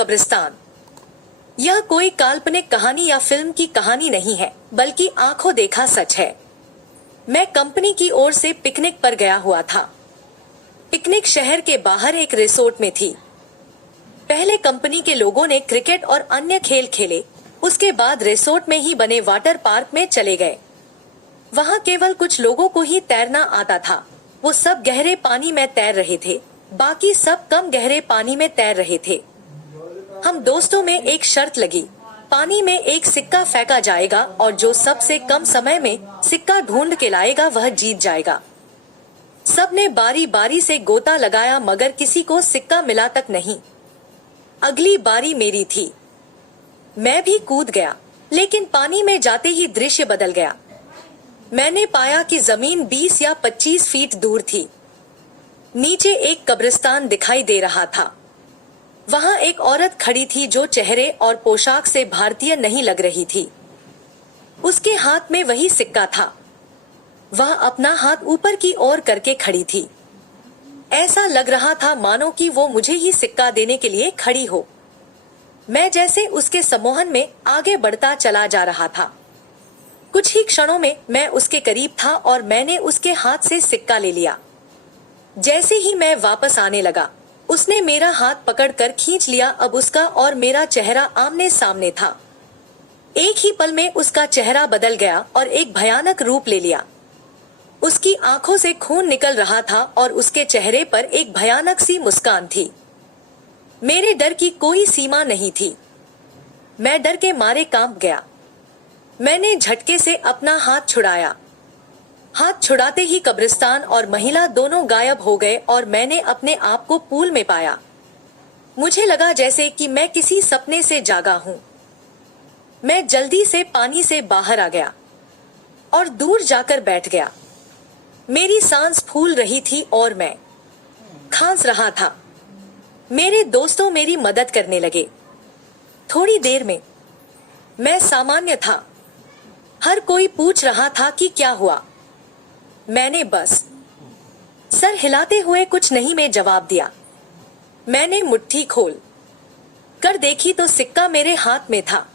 कब्रिस्तान। यह कोई काल्पनिक कहानी या फिल्म की कहानी नहीं है, बल्कि आंखों देखा सच है। मैं कंपनी की ओर से पिकनिक पर गया हुआ था। पिकनिक शहर के बाहर एक रिसोर्ट में थी। पहले कंपनी के लोगों ने क्रिकेट और अन्य खेल खेले, उसके बाद रिसोर्ट में ही बने वाटर पार्क में चले गए। वहां केवल कुछ लोगों को ही तैरना आता था। वो सब गहरे पानी में तैर रहे थे, बाकी सब कम गहरे पानी में तैर रहे थे। हम दोस्तों में एक शर्त लगी, पानी में एक सिक्का फेंका जाएगा और जो सबसे कम समय में सिक्का ढूंढ के लाएगा वह जीत जाएगा। सबने बारी बारी से गोता लगाया, मगर किसी को सिक्का मिला तक नहीं। अगली बारी मेरी थी। मैं भी कूद गया, लेकिन पानी में जाते ही दृश्य बदल गया। मैंने पाया कि जमीन 20 या 25 फीट दूर थी। नीचे एक कब्रिस्तान दिखाई दे रहा था। वहां एक औरत खड़ी थी जो चेहरे और पोशाक से भारतीय नहीं लग रही थी। उसके हाथ में वही सिक्का था। वह अपना हाथ ऊपर की ओर करके खड़ी थी। ऐसा लग रहा था मानो कि वो मुझे ही सिक्का देने के लिए खड़ी हो। मैं जैसे उसके सम्मोहन में आगे बढ़ता चला जा रहा था। कुछ ही क्षणों में मैं उसके करीब था और मैंने उसके हाथ से सिक्का ले लिया। जैसे ही मैं वापस आने लगा, उसने मेरा हाथ पकड़कर खींच लिया। अब उसका और मेरा चेहरा आमने सामने था। एक ही पल में उसका चेहरा बदल गया और एक भयानक रूप ले लिया। उसकी आंखों से खून निकल रहा था और उसके चेहरे पर एक भयानक सी मुस्कान थी। मेरे डर की कोई सीमा नहीं थी। मैं डर के मारे कांप गया। मैंने झटके से अपना हाथ छुड़ाया। हाथ छुड़ाते ही कब्रिस्तान और महिला दोनों गायब हो गए और मैंने अपने आप को पूल में पाया। मुझे लगा जैसे कि मैं किसी सपने से जागा हूं। मैं जल्दी से पानी से बाहर आ गया और दूर जाकर बैठ गया। मेरी सांस फूल रही थी और मैं खांस रहा था। मेरे दोस्तों मेरी मदद करने लगे। थोड़ी देर में मैं सामान्य था। हर कोई पूछ रहा था कि क्या हुआ। मैंने बस सर हिलाते हुए कुछ नहीं में जवाब दिया। मैंने मुट्ठी खोल कर देखी तो सिक्का मेरे हाथ में था।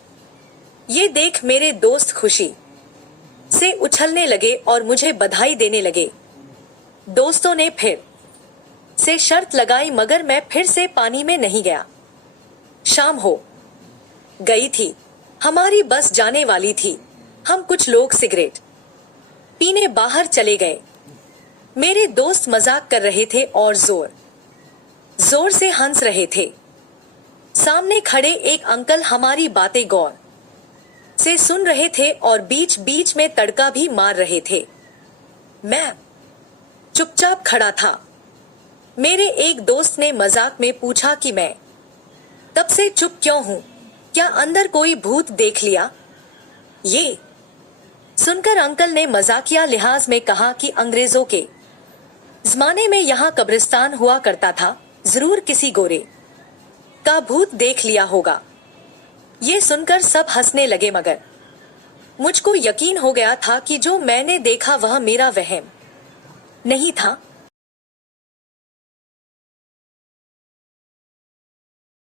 ये देख मेरे दोस्त खुशी से उछलने लगे और मुझे बधाई देने लगे। दोस्तों ने फिर से शर्त लगाई, मगर मैं फिर से पानी में नहीं गया। शाम हो गई थी। हमारी बस जाने वाली थी। हम कुछ लोग सिगरेट पीने बाहर चले गए। मेरे दोस्त मजाक कर रहे थे और जोर जोर से हंस रहे थे। सामने खड़े एक अंकल हमारी बातें गौर से सुन रहे थे और बीच बीच में तड़का भी मार रहे थे। मैं चुपचाप खड़ा था। मेरे एक दोस्त ने मजाक में पूछा कि मैं तब से चुप क्यों हूं, क्या अंदर कोई भूत देख लिया? ये सुनकर अंकल ने मजाकिया लिहाज में कहा कि अंग्रेजों के जमाने में यहाँ कब्रिस्तान हुआ करता था, जरूर किसी गोरे का भूत देख लिया होगा। ये सुनकर सब हंसने लगे, मगर मुझको यकीन हो गया था कि जो मैंने देखा वह मेरा वहम नहीं था।